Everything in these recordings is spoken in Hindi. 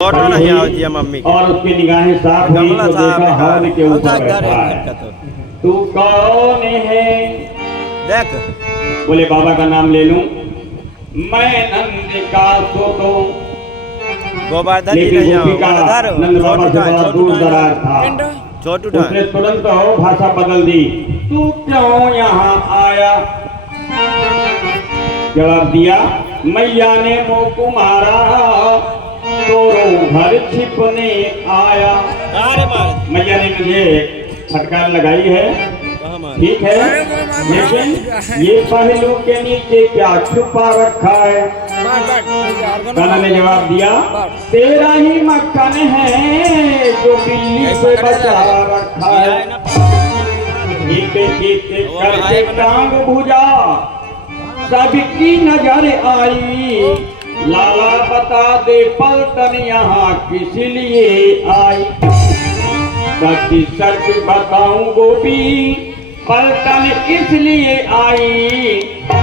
फोटो नहीं आवती है मम्मी की। और उसकी निगाहें साफ हुई तो देखा हौद के ऊपर बैठा है। तू कौन है? देख बोले बाबा का नाम ले लूं। मैं नंद का सोतो। गोवर्धन जी लेकिन नहीं गोपी का नंद बाबा से बड़ा दूर दराज था। छोटू उसने तुरंत भाषा बदल दी। तू क्यों यहाँ आया? जवाब दिया, मैया ने मुँह को मारा तोरो घर छिपने आया। मैया ने मुझे फटकार लगाई है, ठीक है, लेकिन ये पहलू के नीचे क्या छुपा रखा है? कान्हा ने जवाब दिया, तेरा ही मक्खन है जो बिल्ली से बचा रखा है। जीते जीते करके टांग भुजा सबकी नजर आई। लाला बता दे पलटन यहाँ किस लिए आई? सच सच बताऊं गोपी पलटन इसलिए आई।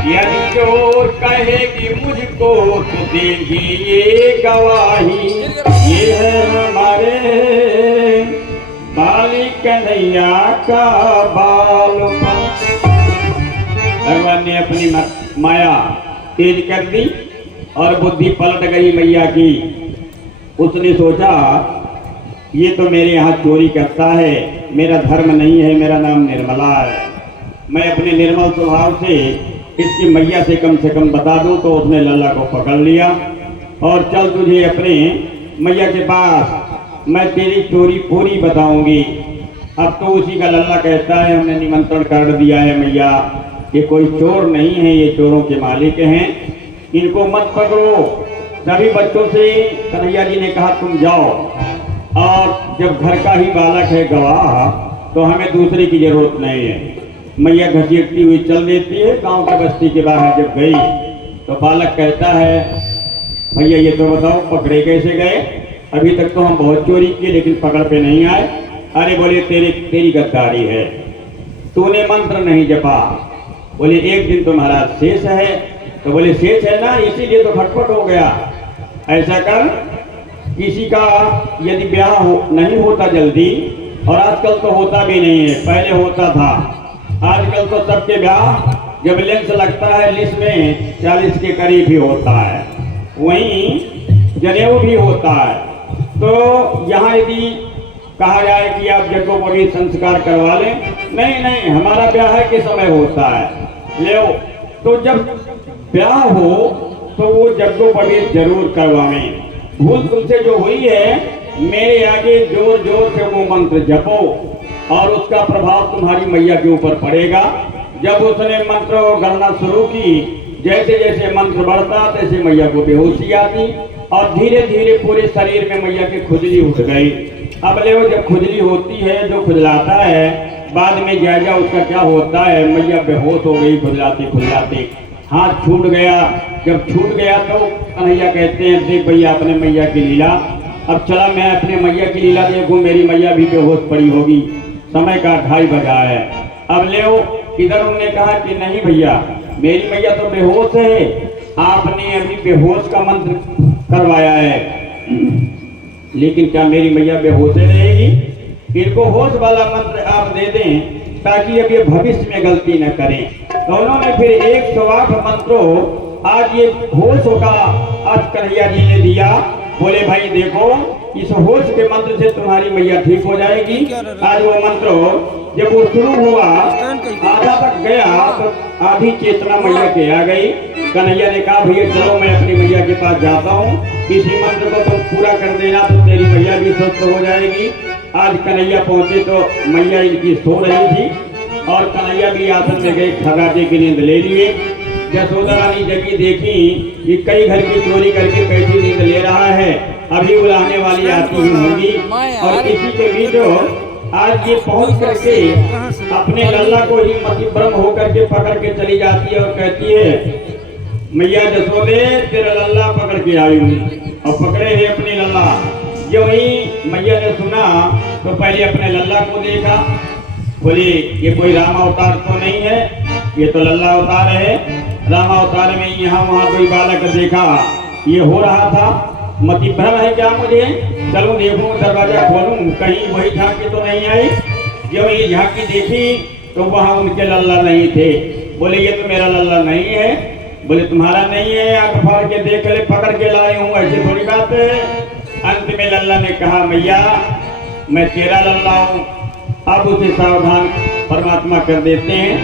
यदि चोर कहेगी मुझको तो देगी ये गवाही। ये है हमारे बाली कन्हैया का बालपन। भगवान ने अपनी माया तेज कर दी और बुद्धि पलट गई मैया की। उसने सोचा ये तो मेरे यहाँ चोरी करता है, मेरा धर्म नहीं है, मेरा नाम निर्मला है। मैं अपने निर्मल स्वभाव से इसकी मैया से कम बता दूं। तो उसने लल्ला को पकड़ लिया और चल तुझे अपने मैया के पास, मैं तेरी चोरी पूरी बताऊंगी। अब तो उसी का लल्ला कहता है, हमने निमंत्रण कर दिया है मैया, ये कोई चोर नहीं है, ये चोरों के मालिक हैं, इनको मत पकड़ो। सभी बच्चों से कन्हैया जी ने कहा तुम जाओ, और जब घर का ही बालक है गवाह तो हमें दूसरे की जरूरत नहीं है। मैया घसीटती हुई चल देती है। गांव की बस्ती के बाहर जब गई तो बालक कहता है, भैया ये तो बताओ पकड़े कैसे गए? अभी तक तो हम बहुत चोरी किए लेकिन पकड़ पे नहीं आए। अरे बोले तेरी गद्दारी है, तूने मंत्र नहीं जपा। बोले एक दिन तुम्हारा शेष है। तो बोले शेष है ना, इसीलिए तो खटपट हो गया। ऐसा कर, किसी का यदि ब्याह नहीं होता जल्दी, और आजकल तो होता भी नहीं है, पहले होता था, आजकल तो सबके ब्याह जब लेंस लगता है लिस्ट में 40 के करीब ही होता है, वहीं जनेऊ भी होता है। तो यहाँ यदि कहा जाए कि आप यज्ञोपवीत संस्कार करवा लें, नहीं हमारा ब्याह के समय होता है, ले तो जब ब्याह हो तो वो यज्ञोपवीत जरूर करवाएं। भूल तुमसे जो हुई है, मेरे आगे जोर जोर से वो मंत्र जपो और उसका प्रभाव तुम्हारी मैया के ऊपर पड़ेगा। जब उसने मंत्र गणना शुरू की, जैसे जैसे मंत्र बढ़ता तैसे मैया को बेहोशी आती और धीरे धीरे पूरे शरीर में मैया की खुजली उठ गई। अब ले जब खुजली होती है, जो खुजलाता है, बाद में जायजा उसका क्या होता है, मैया बेहोश हो गई खुजलाते खुजलाते, हाथ छूट गया। जब छूट गया तो कन्हैया कहते हैं, देख भैया अपने मैया की लीला, अब चला मैं अपने मैया की लीला देखूं, मेरी मैया भी बेहोश पड़ी होगी, समय का 2:30 बजा है। अब ले इधर उन्होंने कहा कि नहीं भैया मेरी मैया तो बेहोश है, आपने अभी बेहोश का मंत्र करवाया है, लेकिन क्या मेरी मैया बेहोश रहेगी? इनको होश वाला मंत्र आप दे दें ताकि अब ये भविष्य में गलती न करें। तो उन्होंने फिर 108 मंत्रों आज ये होश होगा आज कन्हैया जी ने दिया। बोले भाई देखो इस होश के मंत्र से तुम्हारी मैया ठीक हो जाएगी। आज वो मंत्र जब वो शुरू हुआ, आधा तक गया तो आधी चेतना मैया के आ गई। कन्हैया ने कहा भैया चलो मैं अपनी मैया के पास जाता हूँ, इसी मंत्र को तुम पूरा कर देना तो तेरी मैया भी स्वस्थ हो जाएगी। आज कन्हैया पहुंचे तो मैया इनकी सो रही थी और कन्हैया भी आसन में गए, खगाते की नींद ले लिए। यशोदा रानी जगी देखी कि कई घर की चोरी करके कैसी नींद ले रहा है, अभी बुलाने वाली आती ही होगी। और इसी के बीच आज ये पहुंच करके अपने लल्ला को ही मति भ्रम होकर के पकड़ के चली जाती है और कहती है मैया यशोदे तेरा लल्ला पकड़ के आई हूँ। और पकड़े है अपने लल्ला। जो ही मैया ने सुना तो पहले अपने लल्ला को देखा, बोली ये कोई राम अवतार तो नहीं है, ये तो लल्ला अवतार है। राम अवतार में यहाँ वहाँ कोई बालक देखा ये हो रहा था, मति भ्रम है क्या मुझे? चलूं देखूं, दरवाजा खोलूं, कहीं वही झांकी तो नहीं आई। जब ये झांकी देखी तो वहां उनके लल्ला नहीं थे। बोले ये तो मेरा लल्ला नहीं है। बोले तुम्हारा नहीं है, आंख फाड़ के देख ले, पकड़ के लाए हूँ, ऐसे थोड़ी बात है। अंत में लल्ला ने कहा मैया मैं तेरा लल्ला हूँ। अब उसे सावधान परमात्मा कर देते हैं।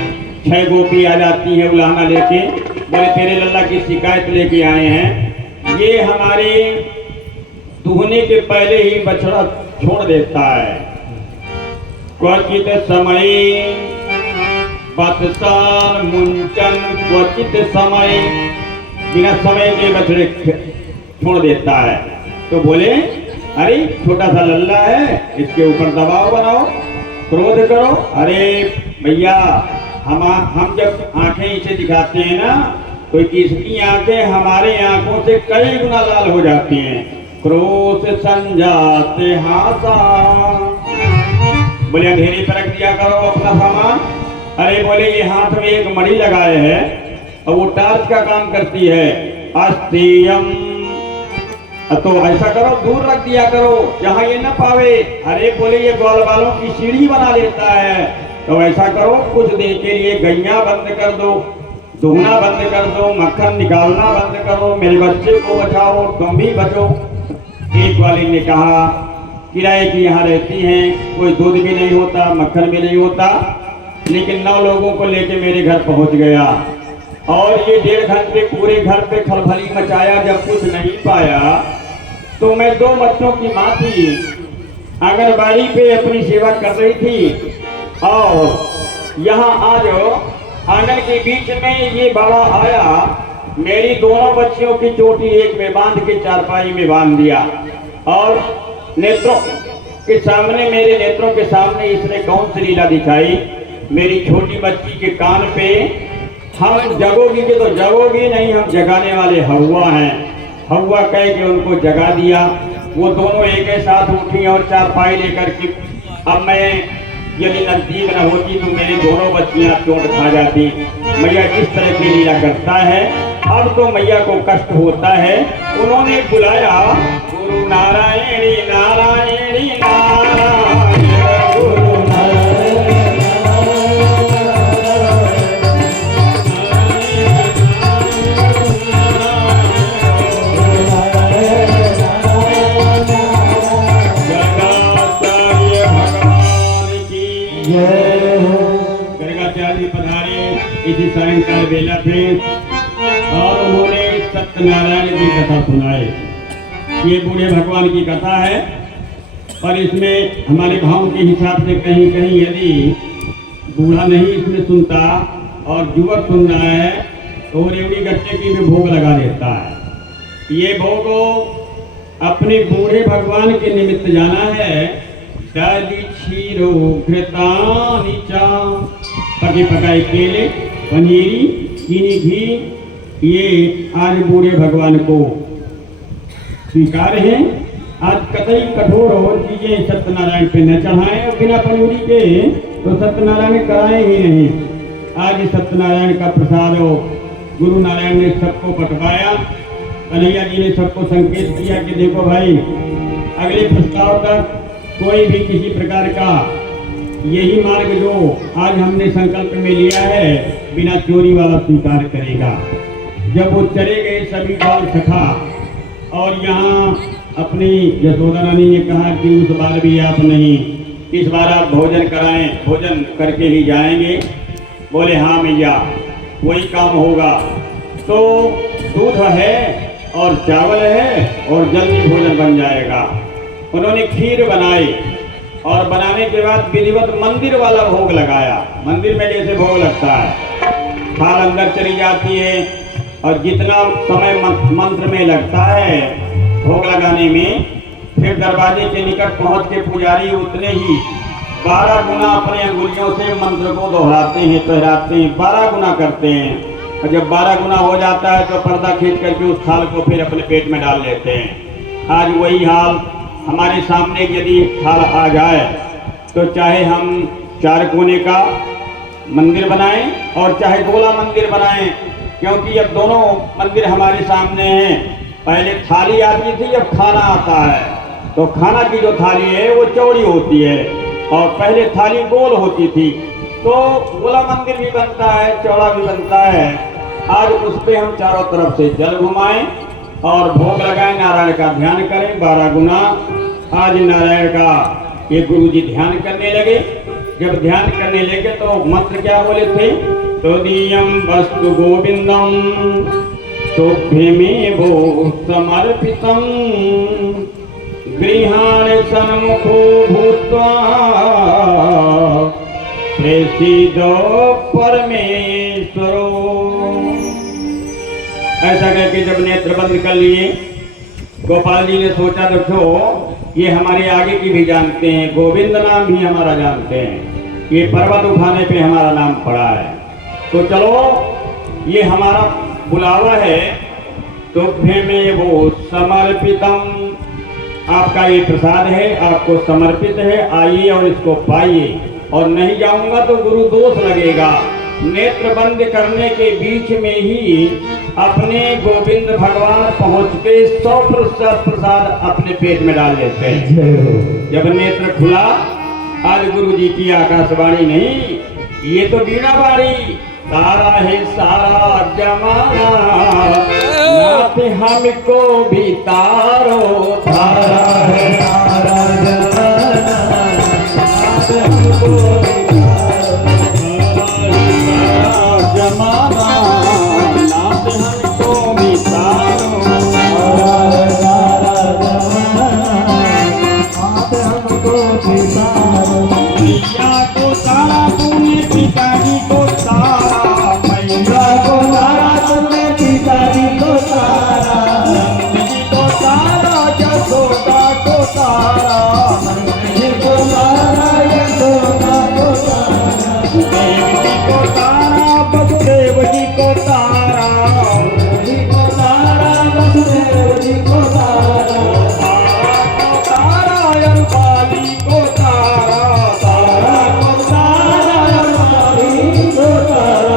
6 गोपी आ जाती है उलाहना लेके। बोले तेरे लल्ला की शिकायत लेके आए हैं, ये हमारे दुहने के पहले ही बछड़ा छोड़ देता है। क्वचित समय बत्सान मुंचन, क्वचित समय बिना समय के बछड़े छोड़ देता है। तो बोले अरे छोटा सा लल्ला है, इसके ऊपर दबाव बनाओ, क्रोध करो। अरे भैया हम जब आंखें इसे दिखाते हैं ना तो इसकी आंखें हमारे आंखों से कई गुना लाल हो जाती हैं। क्रोध संजाते हासा। बोले अंधेरी परख दिया करो अपना सामान। अरे बोले ये हाथ में एक मणि लगाए है और वो टार्च का काम करती है। अस्तियम, तो ऐसा करो दूर रख दिया करो जहां ये न पावे। अरे बोले ये ग्वाल वालों की सीढ़ी बना लेता है। तो ऐसा करो कुछ देर के लिए गैया बंद कर दो, दुहना बंद कर दो, मक्खन निकालना बंद करो, मेरे बच्चे को बचाओ, तुम भी बचो। एक वाली ने कहा किराए की यहाँ रहती हैं, कोई दूध भी नहीं होता, मक्खन भी नहीं होता, लेकिन 9 लोगों को लेके मेरे घर पहुंच गया और ये 1.5 घंटे पूरे घर पे खलबली मचाया। जब कुछ नहीं पाया तो मैं 2 बच्चों की माँ थी, आंगनबाड़ी पे अपनी सेवा कर रही थी और यहाँ आज आंगन के बीच में ये बड़ा आया, मेरी दोनों बच्चियों की चोटी एक में बांध के चारपाई में बांध दिया और नेत्रों के सामने, मेरे नेत्रों के सामने इसने कौन सी लीला दिखाई। मेरी छोटी बच्ची के कान पे हम जगोगी के तो जगोगी नहीं, हम जगाने वाले हवा हैं, हवा कह के उनको जगा दिया। वो दोनों एक ही साथ उठी और चारपाई लेकर के, अब मैं यदि नजदीक न होती तो मेरी दोनों बच्चियां चोट खा जाती। मैया किस तरह की लीला करता है। अब तो मैया को कष्ट होता है। उन्होंने बुलाया गुरु नारायणी नारायणी नारायण, गुरु गर्गाचार्य पधारे इसी सायंकाल बेला पे और उन्होंने सत्यनारायण की कथा सुनाई। ये बूढ़े भगवान की कथा है और इसमें हमारे भाव के हिसाब से कहीं कहीं यदि बूढ़ा नहीं इसमें सुनता और युवक सुन रहा है तो रेवड़ी गट्टे की भी भोग लगा देता है। ये भोग अपने बूढ़े भगवान के निमित्त जाना है। डाली क्षीरो घृतानि चा, पके पकाए केले, पनीरी, चीनी, घी, ये आज बूढ़े भगवान को स्वीकार है। आज कतई कठोर हो चीजें सत्यनारायण पे न चढ़ाएं और बिना पनीरी के तो सत्यनारायण कराए ही नहीं। आज सत्यनारायण का प्रसाद हो, गुरु नारायण ने सबको बंटवाया। कन्हैया जी ने सबको संकेत किया कि देखो भाई अगले प्रस्ताव तक कोई भी किसी प्रकार का यही मार्ग जो आज हमने संकल्प में लिया है बिना चोरी वाला स्वीकार करेगा। जब वो चले गए सभी बाल सखा और यहाँ अपनी यशोदा रानी ने कहा कि उस बार भी आप नहीं, इस बार आप भोजन कराएं, भोजन करके ही जाएंगे। बोले हाँ मैया वही काम होगा। तो दूध है और चावल है और जल्दी भोजन बन जाएगा। उन्होंने खीर बनाई और बनाने के बाद विधिवत मंदिर वाला भोग लगाया। मंदिर में जैसे भोग लगता है, थाल अंदर चली जाती है और जितना समय मंत्र में लगता है भोग लगाने में, फिर दरवाजे के निकट पहुंच के पुजारी उतने ही 12 गुना अपने अंगुलियों से मंत्र को दोहराते हैं, दोहराते हैं, 12 गुना करते हैं। और जब 12 गुना हो जाता है तो पर्दा खींच करके उस थाल को फिर अपने पेट में डाल लेते हैं। आज वही हाल हमारे सामने यदि थाल आ जाए तो चाहे हम 4 कोने का मंदिर बनाएं और चाहे गोला मंदिर बनाएं, क्योंकि अब दोनों मंदिर हमारे सामने हैं। पहले थाली आती थी, अब खाना आता है। तो खाना की जो थाली है वो चौड़ी होती है और पहले थाली गोल होती थी। तो गोला मंदिर भी बनता है, चौड़ा भी बनता है। आज उस पे हम चारों तरफ से जल घुमाएं और भोग लगाएं, नारायण का ध्यान करें 12 गुना। आज नारायण का ये गुरु जी ध्यान करने लगे। जब ध्यान करने लगे तो मंत्र क्या बोले थे? तदीयम वस्तु गोविंदम तुभ्यमेवो समर्पितम गृहाण सन्मुखो भूत्वा प्रसीदो परमेश्वरो। ऐसा करके जब नेत्र बंद कर लिए, गोपाल जी ने सोचा देखो ये हमारे आगे की भी जानते हैं, गोविंद नाम भी हमारा जानते हैं, ये पर्वत उठाने पे हमारा नाम पड़ा है, तो चलो ये हमारा बुलावा है, तुभ्य में वो समर्पितम, आपका ये प्रसाद है, आपको समर्पित है, आइए और इसको पाइए। और नहीं जाऊंगा तो गुरु दोष लगेगा। नेत्र बंद करने के बीच में ही अपने गोविंद भगवान पहुंच के 100% प्रसाद अपने पेट में डाल लेते हैं। जब नेत्र खुला, आज गुरु जी की आकाशवाणी नहीं, ये तो वीणा बारी, तारा है सारा जमाना, नाथ हमको भी तारो, तारा है सारा जमाना, नाथ हमको भी तारो, जमाना, नाथ हमको भी तारो, तारा है सारा जमाना, नाथ हमको भी तारो। मैया को तारा तूने, पिताजी को तारा, मैया को तारा तूने, पिताजी को तारा, नंदी को तारा, यशोदा को तारा, नंदी को तारा, यशोदा को तारा, देव जी को तारा, वसुदेव जी को तारा, जी को तारा, वसुदेव जी को तारा, तारा अंबाली को तारा, तारा को तारा, अंबाली को तारा।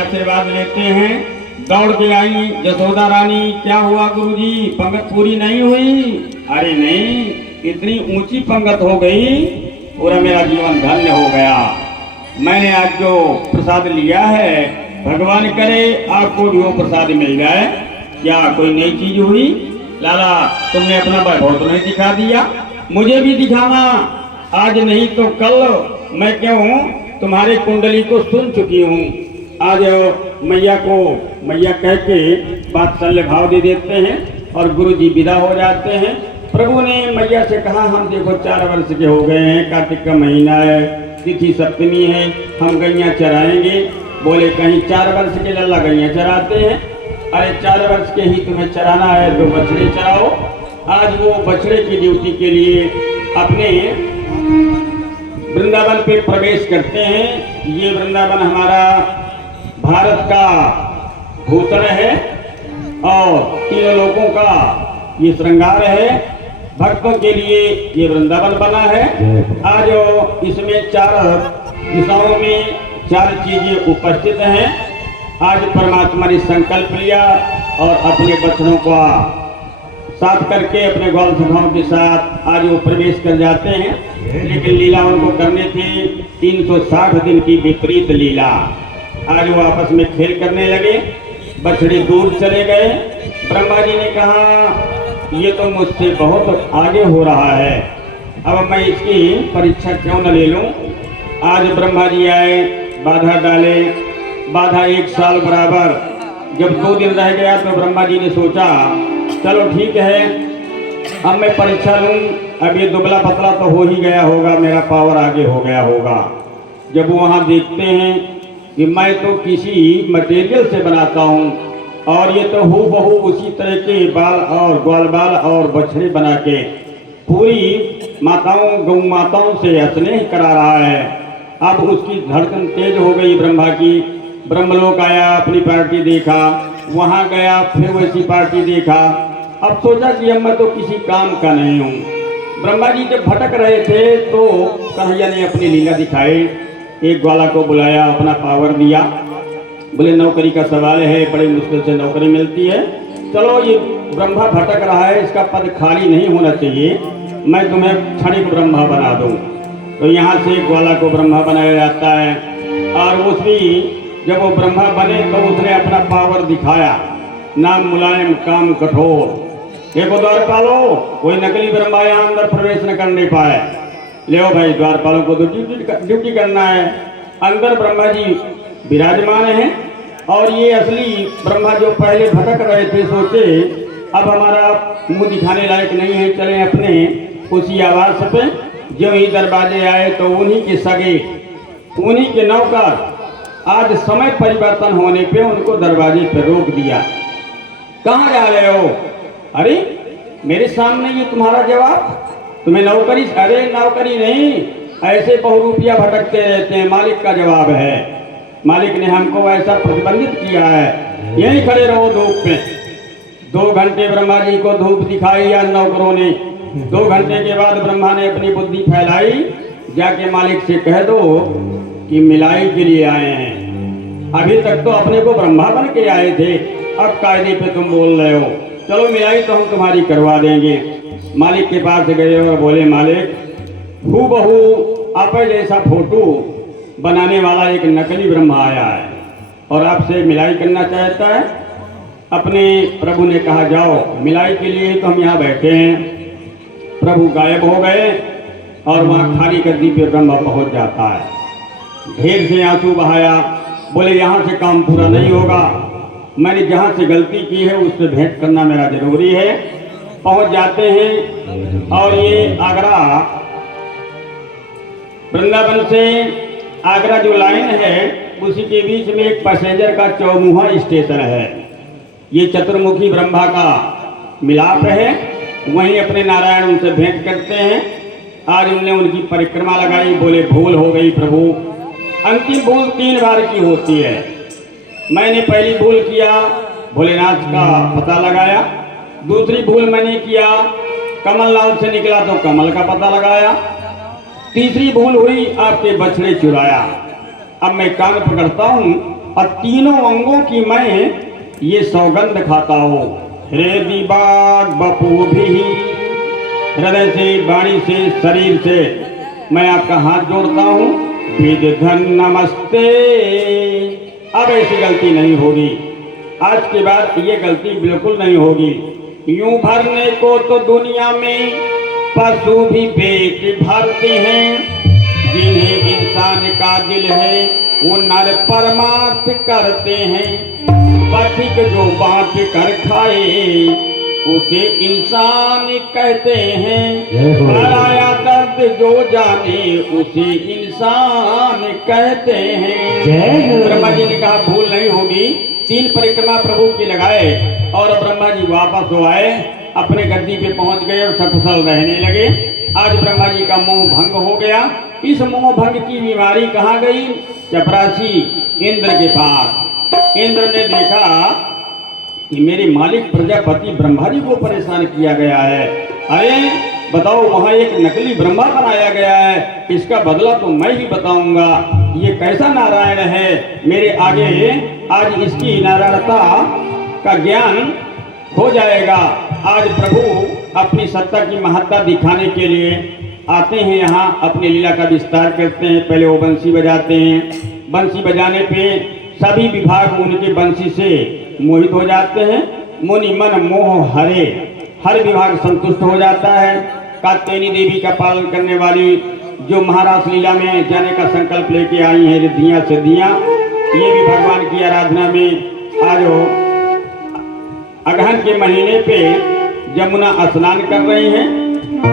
आशीर्वाद लेते हैं। दौड़ के आई यशोदा रानी, क्या हुआ गुरुजी, पंगत पूरी नहीं हुई? अरे नहीं, इतनी ऊंची पंगत हो गई, पूरा मेरा जीवन धन्य हो गया। मैंने आज जो प्रसाद लिया है, भगवान करे आपको भी वो प्रसाद मिल जाए। क्या कोई नई चीज हुई? लाला तुमने अपना वैभव तो नहीं दिखा दिया, मुझे भी दिखाना, आज नहीं तो कल मैं क्यों तुम्हारे कुंडली को सुन चुकी हूँ। आज मैया को मैया कह के वात्सल्य भाव दे देते हैं और गुरु जी विदा हो जाते हैं। प्रभु ने मैया से कहा, हम देखो 4 वर्ष के हो गए हैं, कार्तिक का महीना है, तिथि सप्तमी है, हम गैया चराएंगे, बोले कहीं 4 वर्ष के लल्ला गैया चराते हैं। अरे 4 वर्ष के ही तुम्हें चराना है तो बछड़े चराओ। आज वो बछड़े की ड्यूटी के लिए अपने वृंदावन पे प्रवेश करते हैं। ये वृंदावन हमारा भारत का भूषण है और 3 लोगों का ये श्रृंगार है। भक्तों के लिए ये वृंदावन बना है। आज इसमें 4 दिशाओं में 4 चीजें उपस्थित हैं। आज परमात्मा ने संकल्प लिया और अपने बच्चों को साथ करके अपने गौर सभाओं के साथ आज वो प्रवेश कर जाते हैं। लेकिन लीला उनको करने थी 360 दिन की विपरीत लीला। आज वो आपस में खेल करने लगे, बछड़े दूर चले गए। ब्रह्मा जी ने कहा ये तो मुझसे बहुत आगे हो रहा है, अब मैं इसकी परीक्षा क्यों न ले लूं। आज ब्रह्मा जी आए, बाधा डाले। बाधा 1 साल बराबर। जब 2 दिन रह गया तो ब्रह्मा जी ने सोचा चलो ठीक है, अब मैं परीक्षा लूं। अब ये दुबला पतला तो हो ही गया होगा, मेरा पावर आगे हो गया होगा। जब वहाँ देखते हैं कि मैं तो किसी मटेरियल से बनाता हूँ और ये तो हूबहू उसी तरह के बाल और ग्वाल बाल और बछड़े बना के पूरी माताओं गौ माताओं से स्नेह करा रहा है। अब उसकी धड़कन तेज हो गई ब्रह्मा की। ब्रह्मलोक आया, अपनी पार्टी देखा, वहाँ गया फिर वैसी पार्टी देखा। अब सोचा कि अब मैं तो किसी काम का नहीं हूँ। ब्रह्मा जी जब भटक रहे थे तो कन्हैया ने अपनी लीला दिखाई। एक ग्वाला को बुलाया, अपना पावर दिया। बोले नौकरी का सवाल है, बड़ी मुश्किल से नौकरी मिलती है, चलो ये ब्रह्मा भटक रहा है, इसका पद खाली नहीं होना चाहिए, मैं तुम्हें क्षणिक ब्रह्मा बना दूं। तो यहाँ से ग्वाला को ब्रह्मा बनाया जाता है। और उसमें जब वो ब्रह्मा बने तो उसने अपना पावर दिखाया। नाम मुलायम, काम कठोर। देखो द्वारपालो, कोई नकली ब्रह्मा यहाँ अंदर प्रवेश न करने पाए। ले भाई, द्वारपालों को तो ड्यूटी करना है। अंदर ब्रह्मा जी विराजमान हैं और ये असली ब्रह्मा जो पहले भटक रहे थे सोचे अब हमारा मुंह दिखाने लायक नहीं है, चले अपने उसी आवास पे। जो ही दरवाजे आए तो उन्हीं के सगे, उन्हीं के नौकर आज समय परिवर्तन होने पे उनको दरवाजे पर रोक दिया। कहाँ जा रहे हो? अरे मेरे सामने ये तुम्हारा जवाब, तुम्हें नौकरी? अरे नौकरी नहीं, ऐसे बहुरूपिया भटकते रहते हैं, मालिक का जवाब है। मालिक ने हमको ऐसा प्रतिबंधित किया है, यहीं खड़े रहो धूप पे। 2 घंटे ब्रह्मा जी को धूप दिखाई या नौकरों ने। 2 घंटे के बाद ब्रह्मा ने अपनी बुद्धि फैलाई, जाके मालिक से कह दो कि मिलाई के लिए आए हैं। अभी तक तो अपने को ब्रह्मा बन के आए थे, अब कायदे पे तुम बोल रहे हो, चलो मिलाई तो हम तुम्हारी करवा देंगे। मालिक के पास गए और बोले मालिक, हूबहू आप जैसा फोटो बनाने वाला एक नकली ब्रह्मा आया है और आपसे मिलाई करना चाहता है। अपने प्रभु ने कहा जाओ, मिलाई के लिए तो हम यहाँ बैठे हैं। प्रभु गायब हो गए और वहाँ खाली गद्दी पे ब्रह्मा पहुँच जाता है। ढेर से आंसू बहाया, बोले यहाँ से काम पूरा नहीं होगा, मैंने जहाँ से गलती की है उससे भेंट करना मेरा जरूरी है। पहुँच जाते हैं और ये आगरा, वृंदावन से आगरा जो लाइन है उसी के बीच में एक पैसेंजर का चौमुहा स्टेशन है। ये चतुर्मुखी ब्रह्मा का मिलाप है। वहीं अपने नारायण उनसे भेंट करते हैं। आज उनने उनकी परिक्रमा लगाई। बोले भूल हो गई प्रभु, अंतिम भूल 3 बार की होती है। मैंने पहली भूल किया, भोलेनाथ का पता लगाया। दूसरी भूल मैंने किया, कमलनाथ से निकला तो कमल का पता लगाया। तीसरी भूल हुई, आपके बछड़े चुराया। अब मैं कान पकड़ता हूँ और तीनों अंगों की मैं ये सौगंध खाता हूँ। हृदय बाग बपू भी, हृदय से, वाणी से, शरीर से मैं आपका हाथ जोड़ता हूँ। विद धन नमस्ते। अब ऐसी गलती नहीं होगी, आज के बाद ये गलती बिल्कुल नहीं होगी। यूं भरने को तो दुनिया में पशु भी पेट भरते हैं, जिन्हें इंसान का दिल है वो नर परमार्थ करते हैं। पथिक जो बांट कर खाए उसे इंसान कहते हैं। पराया दर्द जो जाने उसे इंसान कहते हैं। ब्रह्मा जी ने कहा भूल नहीं होगी। 3 परिक्रमा प्रभु की लगाए और ब्रह्मा जी वापस हो आए, अपने गद्दी पे पहुंच गए और सकुशल रहने लगे। आज ब्रह्मा जी का मोह भंग हो गया। इस मोह भंग की बीमारी कहाँ गई? चपरासी इंद्र के पास। इंद्र ने देखा कि मेरे मालिक प्रजापति ब्रह्मा जी को परेशान किया गया है। अरे बताओ, वहाँ एक नकली ब्रह्मा बनाया गया है, इसका बदला तो मैं ही बताऊंगा। ये कैसा नारायण है मेरे आगे, आज इसकी नारायणता का ज्ञान हो जाएगा। आज प्रभु अपनी सत्ता की महत्ता दिखाने के लिए आते हैं, यहाँ अपनी लीला का विस्तार करते हैं। पहले वो बंसी बजाते हैं। बंसी बजाने पे सभी विभाग उनके बंसी से मोहित हो जाते हैं। मुनि मन मोह हरे, हर विभाग संतुष्ट हो जाता है। कात्यायनी देवी का पालन करने वाली जो महाराज लीला में जाने का संकल्प लेके आई हैं रिद्धियाँ सिद्धियाँ, ये भी भगवान की आराधना में आज अगहन के महीने पे यमुना स्नान कर रही हैं।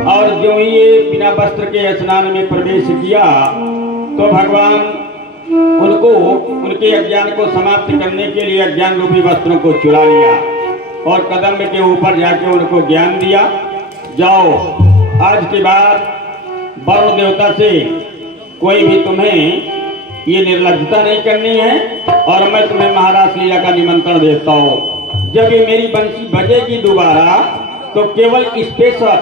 और जो ही ये बिना वस्त्र के स्नान में प्रवेश किया तो भगवान उनको उनके अज्ञान को समाप्त करने के लिए अज्ञान रूपी वस्त्रों को चुरा लिया और कदम के ऊपर जाके उनको ज्ञान दिया। जाओ, आज के बाद वरुण देवता से कोई भी तुम्हें ये निर्लज्जता नहीं करनी है और मैं तुम्हें महाराज लीला का निमंत्रण देता हूँ। जब ये मेरी बंसी बजेगी दोबारा तो केवल स्पेशल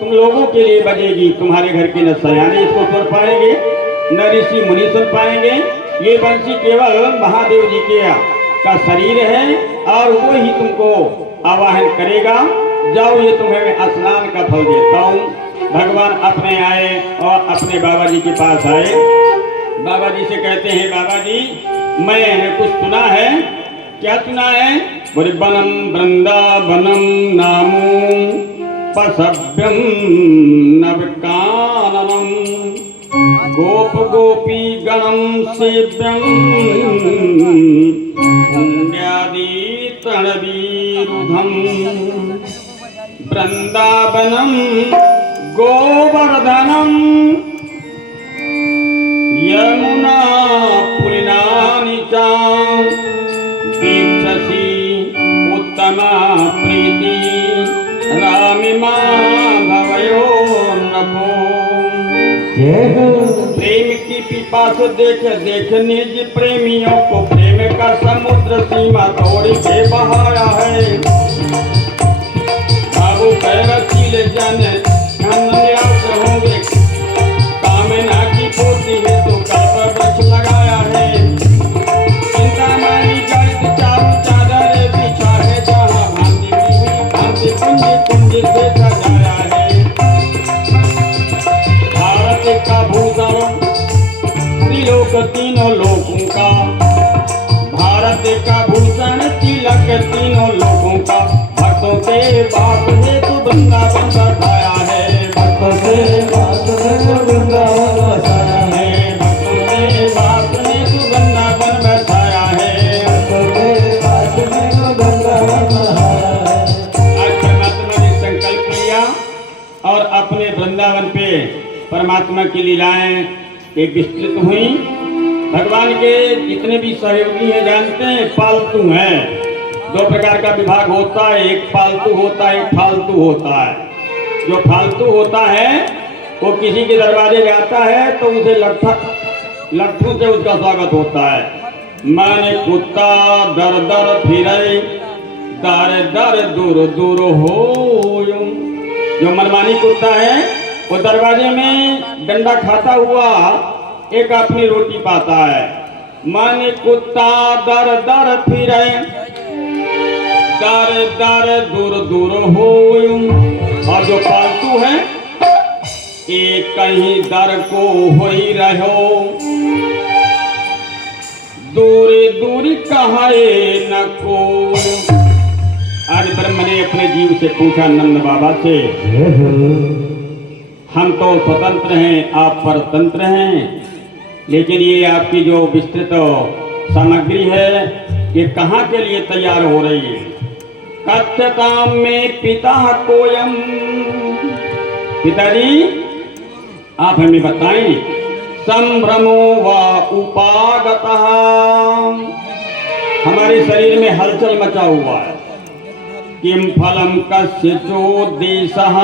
तुम लोगों के लिए बजेगी। तुम्हारे घर के न सयाने इसको सुन पाएंगे, न ऋषि मुनि सुन पाएंगे। ये बंसी केवल महादेव जी के का शरीर है और वो ही तुमको आवाहन करेगा। जाओ, ये तुम्हें मैं स्नान का फल देता हूँ। भगवान अपने आए और अपने बाबा जी के पास आए। बाबा जी से कहते हैं, बाबा जी मैंने कुछ सुना है। क्या सुना है? बोले वनम वृंदावनम नामो पसभ्यम नवकाननम गोप गोपी गणम सेव्यम पुण्यादि तणवीरुधम वृंदावनम गोवर्धनम यमुना पुलिनानि च वीक्षसी उत्तमा प्रीति रामि माधवयो नभो। प्रेम की पिपास देख देख निज प्रेमियों को प्रेम का समुद्र सीमा तोड़ के बहाया है। बाबू रचीले जाने होंगे, कामना की पोती है तो कल्प वृक्ष लगाया है। चिंतामणि जड़ित चारों चादर बिछा है, जहाँ भांति भांति कुंज कुंज से सजाया है। भारत का भूषण त्रिलोक तीनों लोकों का, भारत का भूषण तिलक तीनों लोकों का। भक्तों के बात में तो वृंदावन बसाया है, भक्तों के बात में तो वृंदावन बसाया है, भक्तों के बात में तो वृंदावन बसाया है, भक्तों के बात में तो वृंदावन बसाया है। आज परमात्मा ने संकल्प लिया और अपने वृंदावन पे परमात्मा की लीलाएं एक विस्तृत हुई। भगवान के जितने भी सहयोगी हैं जानते हैं, पालतू हैं। 2 प्रकार का विभाग होता है, एक पालतू होता है, एक फालतू होता है। जो फालतू होता है वो किसी के दरवाजे जाता है तो उसे लट्ठू से उसका स्वागत होता है। माने कुत्ता दर दर फिरे, दर दर दूर दूर हो। जो मनमानी कुत्ता है वो दरवाजे में डंडा खाता हुआ एक अपनी रोटी पाता है। माने कुत्ता दर दर फिरे, दर दर दूर दूर हो। और जो पालतू है एक कहीं दर को हो ही रहो, दूरी दूरी कहाए न को। आज ब्रह्म ने अपने जीव से पूछा नंद बाबा से, हम तो स्वतंत्र हैं, आप परतंत्र हैं, लेकिन ये आपकी जो विस्तृत सामग्री है ये कहाँ के लिए तैयार हो रही है? कथ्यताम में पिता कोयम। पिताजी आप हमें बताएं, संभ्रमो व उपागतः, हमारे शरीर में हलचल मचा हुआ है। किम फलम कस्य चोद्देशः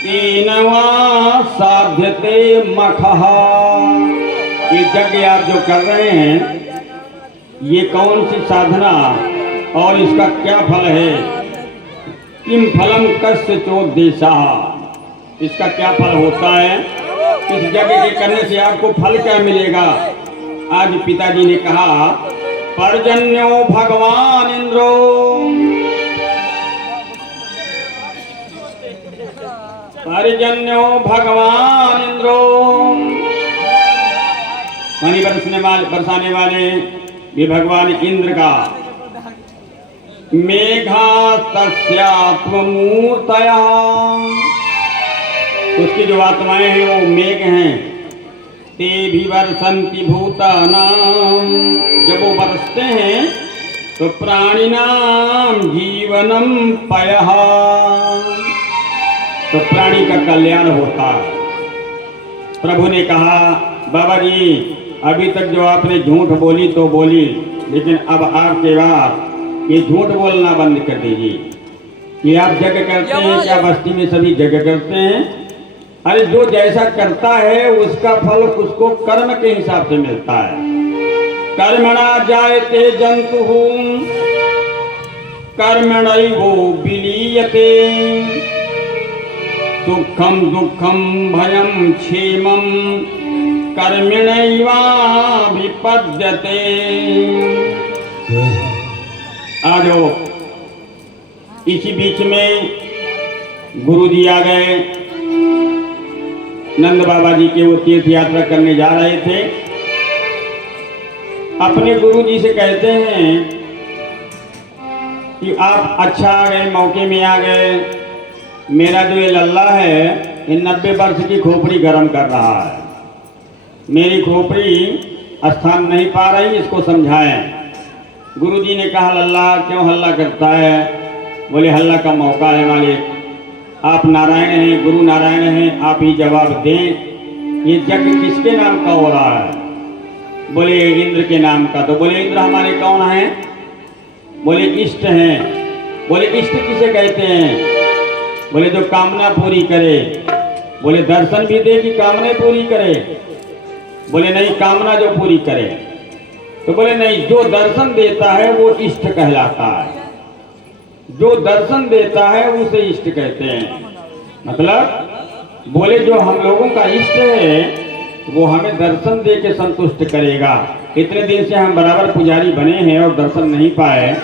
केन वा साध्यते मखः। ये यज्ञ आप जो कर रहे हैं, ये कौन सी साधना और इसका क्या फल है? किम फलम कस्य चोद्देशः, इसका क्या फल होता है? इस यज्ञ के करने से आपको फल क्या मिलेगा? आज पिताजी ने कहा, पर्जन्यो भगवान इंद्रो, पर्जन्यो भगवान इंद्रो, पानी बरसाने वाले ये भगवान इंद्र का। मेघा तस्यात्ममूर्तया, उसकी जो आत्माएं हैं वो मेघ हैं। ते भी वर्षन्ति भूतानां, जब वो बरसते हैं तो प्राणिनां जीवनम पयः, तो प्राणी का कल्याण होता है। प्रभु ने कहा, बाबा जी अभी तक जो आपने झूठ बोली तो बोली, लेकिन अब आपके बाद ये झूठ बोलना बंद कर दीजिए। ये आप यज्ञ करते हैं, क्या बस्ती में सभी यज्ञ करते हैं? अरे जो जैसा करता है उसका फल उसको कर्म के हिसाब से मिलता है। कर्मणा जायते जंतुः कर्मणैवो विलीयते, सुखम दुखम भयम क्षेमम कर्मणैवाभिपद्यते। आ जाओ। इसी बीच में गुरु जी आ गए। नंद बाबा जी के वो तीर्थ यात्रा करने जा रहे थे। अपने गुरु जी से कहते हैं कि आप अच्छा आ गए, मौके में आ गए। मेरा जो ये लल्ला है ये 90 वर्ष की खोपड़ी गर्म कर रहा है, मेरी खोपड़ी स्थान नहीं पा रही, इसको समझाएं। गुरु जी ने कहा, लल्ला क्यों हल्ला करता है? बोले हल्ला का मौका है मालिक, आप नारायण हैं, गुरु नारायण हैं, आप ही जवाब दें। ये यज्ञ किसके नाम का हो रहा है? बोले इंद्र के नाम का। तो बोले इंद्र हमारे कौन हैं? बोले इष्ट हैं। बोले इष्ट किसे कहते हैं? बोले जो कामना पूरी करे। बोले दर्शन भी दे कि कामना पूरी करे? बोले नहीं, कामना जो पूरी करे। तो बोले नहीं, जो दर्शन देता है वो इष्ट कहलाता है, जो दर्शन देता है उसे इष्ट कहते हैं। मतलब बोले जो हम लोगों का इष्ट है वो हमें दर्शन दे के संतुष्ट करेगा। इतने दिन से हम बराबर पुजारी बने हैं और दर्शन नहीं पाए,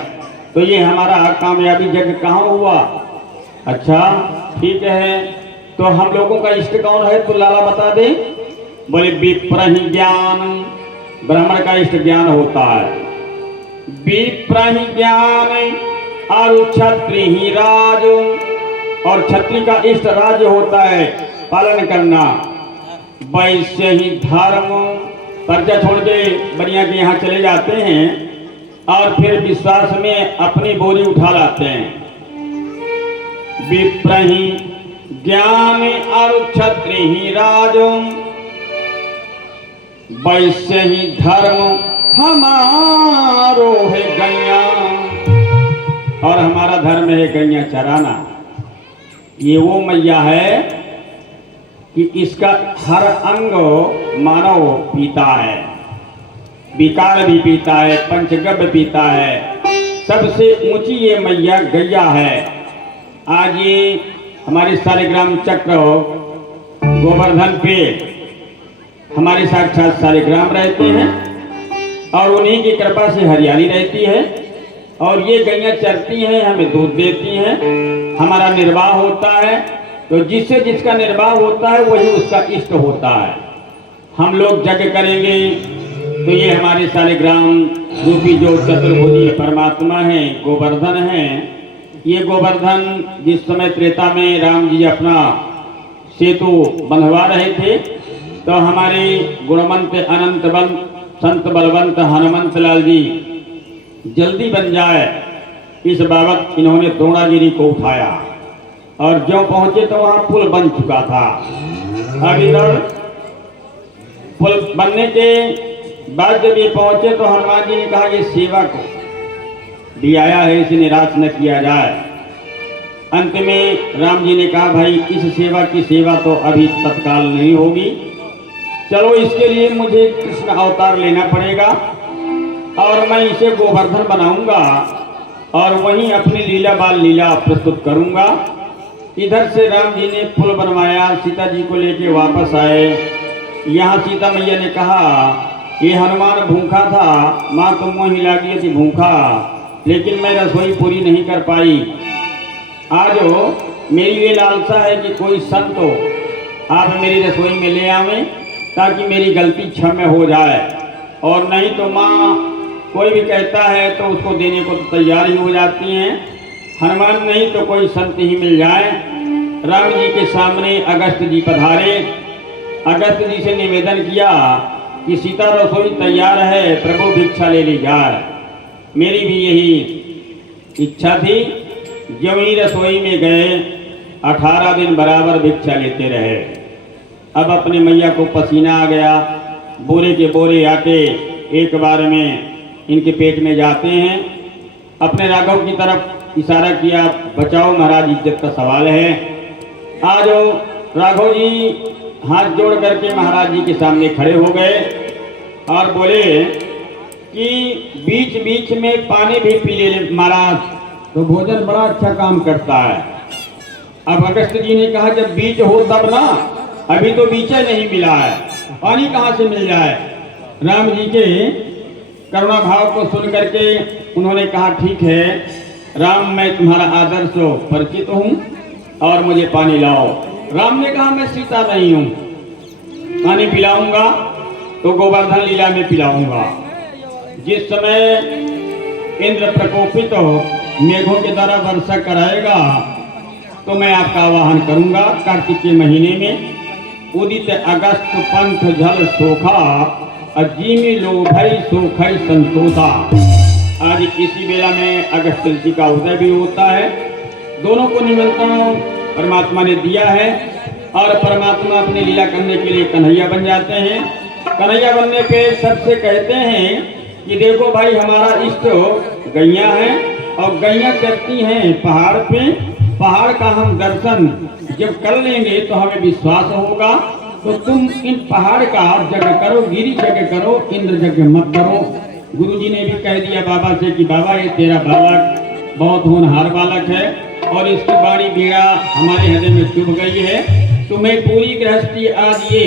तो ये हमारा कामयाबी यज्ञ कहाँ हुआ? अच्छा ठीक है, तो हम लोगों का इष्ट कौन है? तो लाला बता दे। बोले विप्रहि ज्ञान, ब्राह्मण का इष्ट ज्ञान होता है। विप्रहि ज्ञान और क्षत्रिय ही राज, और क्षत्रिय का इष्ट राज्य होता है पालन करना। वैश्य ही धर्म, पर्चा छोड़ के बनिया के यहाँ चले जाते हैं और फिर विश्वास में अपनी बोली उठा लाते हैं। विप्रहि ज्ञान और क्षत्रिय ही राज, वैश्य ही धर्म हमारो है गैया, और हमारा धर्म है गैया चराना। ये वो मैया है कि इसका हर अंग मानव पीता है, विकार भी पीता है, पंचगव्य पीता है। सबसे ऊंची ये मैया गैया है। आज ये हमारे शालिग्राम चक्र गोवर्धन पे हमारे साक्षात शालिग्राम रहते हैं और उन्हीं की कृपा से हरियाली रहती है, और ये गैया चरती हैं, हमें दूध देती हैं, हमारा निर्वाह होता है। तो जिससे जिसका निर्वाह होता है वही उसका इष्ट होता है। हम लोग यज्ञ करेंगे तो ये हमारे शालिग्राम रूपी जो चतुर्भुजी परमात्मा है, गोवर्धन है। ये गोवर्धन जिस समय त्रेता में राम जी अपना सेतु बंधवा रहे थे, तो हमारे गुणवंत अनंत बल संत बलवंत हनुमंत लाल जी जल्दी बन जाए इस बाबत इन्होंने द्रोणागिरी को उठाया और जो पहुंचे तो वहां पुल बन चुका था। अब इधर पुल बनने के बाद जब ये पहुंचे तो हनुमान जी ने कहा ये सेवा को भी आया है, इसे निराश न किया जाए। अंत में राम जी ने कहा भाई इस सेवा की सेवा तो अभी तत्काल नहीं होगी, चलो इसके लिए मुझे कृष्ण अवतार लेना पड़ेगा और मैं इसे गोवर्धन बनाऊंगा और वहीं अपनी लीला बाल लीला प्रस्तुत करूंगा। इधर से राम जी ने पुल बनवाया, सीता जी को लेके वापस आए। यहाँ सीता मैया ने कहा ये हनुमान भूखा था, माँ तो मुँह हिला गई थी भूखा, लेकिन मैं रसोई पूरी नहीं कर पाई। आज मेरी ये लालसा है कि कोई संत हो आप मेरी रसोई में ले आवें ताकि मेरी गलती क्षम्य हो जाए, और नहीं तो माँ कोई भी कहता है तो उसको देने को तो तैयार ही हो जाती हैं। हनुमान नहीं तो कोई संत ही मिल जाए। राम जी के सामने अगस्त जी पधारे। अगस्त जी से निवेदन किया कि सीता रसोई तैयार है, प्रभु भिक्षा ले ली जाए। मेरी भी यही इच्छा थी। जो ही रसोई में गए 18 दिन बराबर भिक्षा लेते रहे। अब अपने मैया को पसीना आ गया, बोरे के बोरे आके एक बार में इनके पेट में जाते हैं। अपने राघव की तरफ इशारा किया, बचाओ महाराज इज्जत का सवाल है। आज राघव जी हाथ जोड़ करके महाराज जी के सामने खड़े हो गए और बोले कि बीच बीच में पानी भी पी ले महाराज, तो भोजन बड़ा अच्छा काम करता है। अब अगस्त जी ने कहा जब बीच हो तब ना, अभी तो बीचे नहीं मिला है, पानी कहाँ से मिल जाए। राम जी के करुणा भाव को सुन करके उन्होंने कहा ठीक है राम, मैं तुम्हारा आदर्श परिचित हूँ और मुझे पानी लाओ। राम ने कहा मैं सीता नहीं हूँ, पानी पिलाऊंगा तो गोवर्धन लीला में पिलाऊंगा। जिस समय इंद्र प्रकोपित मेघों के द्वारा वर्षा कराएगा तो मैं आपका आवाहन करूंगा। कार्तिक के महीने में उदित अगस्त पंथ जल सोखा, अजीमी लोभई सोखई संतोषा। आज इसी बेला में अगस्त ऋषि का उदय भी होता है। दोनों को निमंत्रण परमात्मा ने दिया है और परमात्मा अपनी लीला करने के लिए कन्हैया बन जाते हैं। कन्हैया बनने पे सबसे कहते हैं कि देखो भाई हमारा इष्ट गैया है और गैया चलती हैं पहाड़ पे, पहाड़ का हम दर्शन जब कर लेंगे तो हमें विश्वास होगा, तो तुम इन पहाड़ का जग करो, गिरी जग करो, इंद्र जग मत करो। गुरुजी ने भी कह दिया बाबा से कि बाबा ये तेरा बालक बहुत होनहार बालक है और इसकी बाणी बीड़ा हमारे हृदय में चुभ गई है, तुम्हें पूरी गृहस्थी आज ये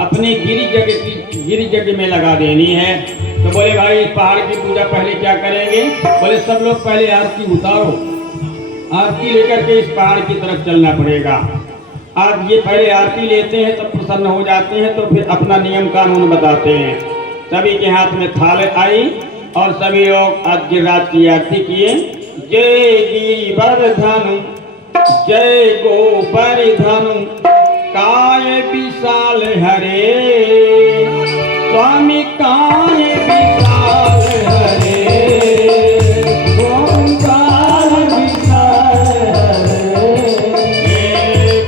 अपने गिरी जग में लगा देनी है। तो बोले भाई इस पहाड़ की पूजा पहले क्या करेंगे। बोले सब लोग पहले आरती उतारो, आरती लेकर के इस पहाड़ की तरफ चलना पड़ेगा। आज ये पहले आरती लेते हैं तब प्रसन्न हो जाते हैं, तो फिर अपना नियम कानून बताते हैं। सभी के हाथ में थाल आई और सभी लोग आज गिरिराज की आरती किए। जय गिरिवर्धन जय गोवर्धन काय विशाल हरे, स्वामी काय विशाल हरे, ओंकार विशाल हरे।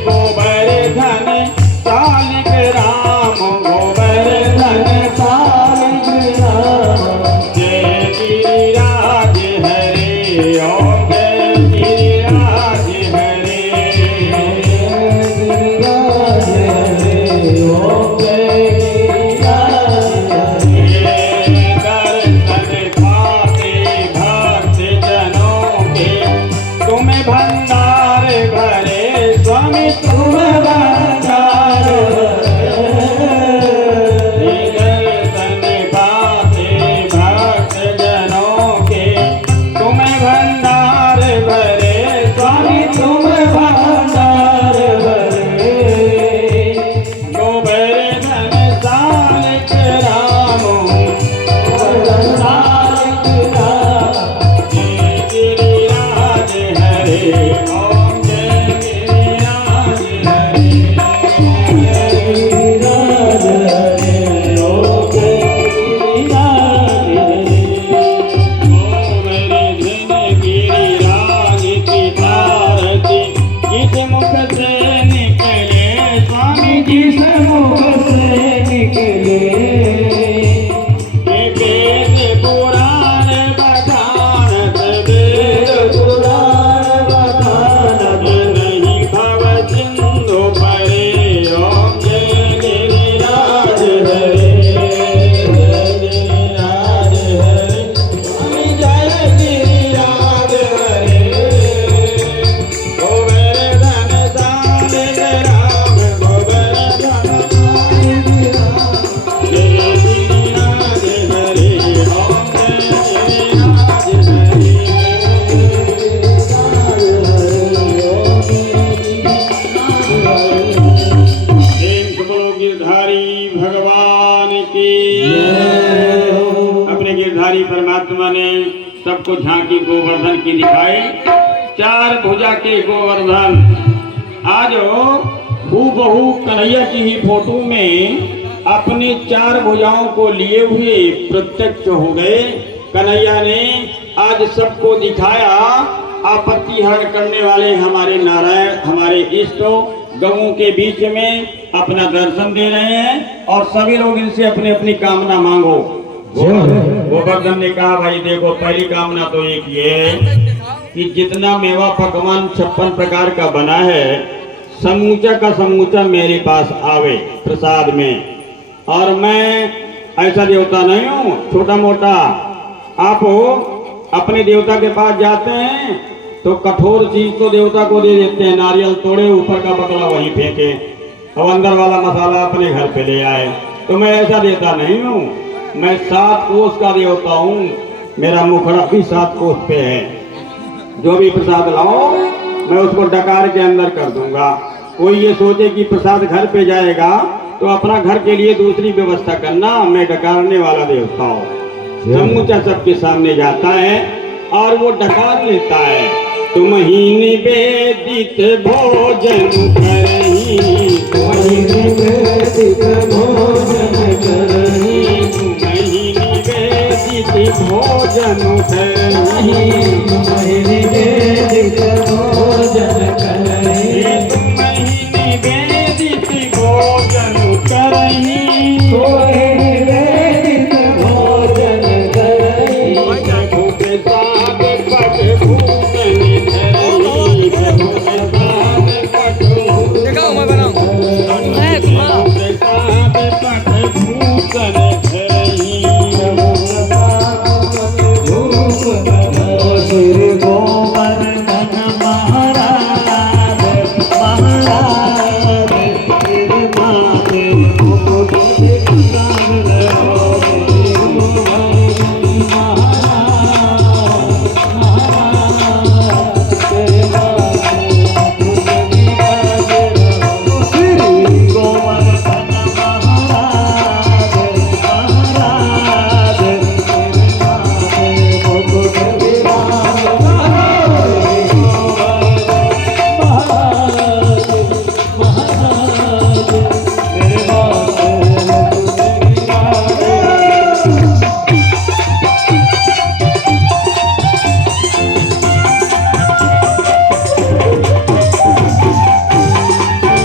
गोवर्धन सालिक राम, गोवर्धन सालिक राम, जय गिरिराज हरे ओम जय गिरिराज हरे, गिरिराज हरे ओम जय गिरिराज हरे। दर्शन पाते भक्त जनों के तुम्हें भंडार भरे, स्वामी तुम्हें भंडार भरे। दर्शन पाते भक्त जनों के तुम्हें भंडार भरे, स्वामी तुम्हें भंडार भरे। गोवर्धन सालिक राम, गोवर्धन सालिक राम, जय गिरिराज हरे सबको झांकी गोवर्धन की दिखाई। चार भुजा के गोवर्धन आज हूबहू कन्हैया की ही फोटो में अपने चार भुजाओं को लिए हुए प्रत्यक्ष हो गए। कन्हैया ने आज सबको दिखाया आपत्ति हर करने वाले हमारे नारायण, हमारे इष्ट गऊ के बीच में अपना दर्शन दे रहे हैं और सभी लोग इनसे अपनी अपनी कामना मांगो। गोवर्धन ने कहा भाई देखो, पहली कामना तो एक ये है कि जितना मेवा पकवान 56 प्रकार का बना है समूचा का समूचा मेरे पास आवे प्रसाद में। और मैं ऐसा देवता नहीं हूँ छोटा मोटा। आप अपने देवता के पास जाते हैं तो कठोर चीज तो देवता को दे देते हैं, नारियल तोड़े ऊपर का बकला वहीं फेंके और अंदर वाला मसाला अपने घर पे ले आए। तो मैं ऐसा देता नहीं हूँ, मैं 7 कोस का देवता हूँ, मेरा मुखड़ा भी 7 कोस पे है। जो भी प्रसाद लाओ मैं उसको डकार के अंदर कर दूंगा। कोई ये सोचे कि प्रसाद घर पे जाएगा तो अपना घर के लिए दूसरी व्यवस्था करना, मैं डकारने वाला देवता हूँ। समूचा सबके सामने जाता है और वो डकार लेता है। तुम ही निवेदित भोजन करही, तुम ही निवेदित भोजन करही, तुम ही निवेदित भोजन करही, तुम ही निवेदित भोजन करही, तुम ही निवेदित भोजन करही, तुम ही निवेदित भोजन करही, प्रभु के साथ पट भूषण धरही, प्रभु के साथ पट दिखाओ मैं बनाऊं। प्रभु के साथ पट भूषण धरही, प्रभु के साथ पट भूषण धरही। श्री गोवर्धन महाराज महाराज तेरे माथे मुकुट दिखार लो, श्री गोवर्धन महाराज महाराज तेरे माथे मुकुट दिखार लो, श्री गोवर्धन महाराज महाराज तेरे माथे मुकुट दिखार लो, श्री गोवर्धन महाराज महाराज तेरे माथे मुकुट दिखार लो।